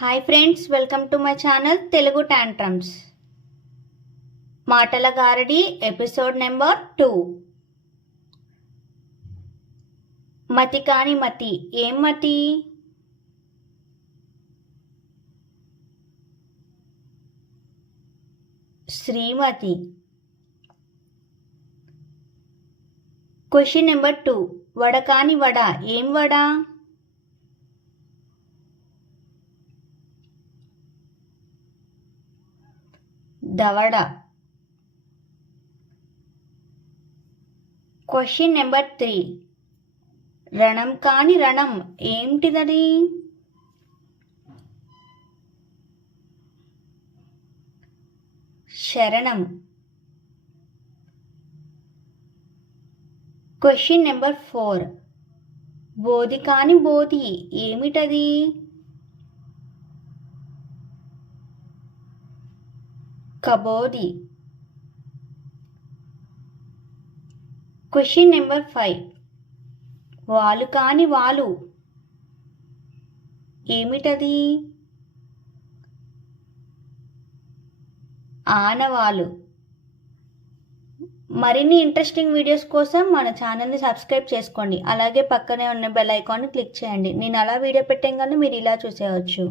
Hi friends, welcome to my channel Telugu టాంట్రమ్స్. మాటల గారడి episode number 2. మతి కాని మతి. ఏం మతి? శ్రీమతి. Question number 2. వడ కాని వడ. ఏం వడ? దవడ. Question number 3. రణం కాని రణం. ఏమిటిదది? శరణం. Question number 4. బోధి కాని బోధి. ఏమిటది? కబోది. Question number 5. వాలు కాని వాలు. ఏమిటది? ఆనవాలు. మరిన్ని ఇంట్రెస్టింగ్ వీడియోస్ కోసం మన ఛానల్ని సబ్స్క్రైబ్ చేసుకోండి. అలాగే పక్కనే ఉన్న బెల్ ఐకాన్ని క్లిక్ చేయండి. నేను అలా వీడియో పెట్టగానే మీరు ఇలా చూసేయవచ్చు.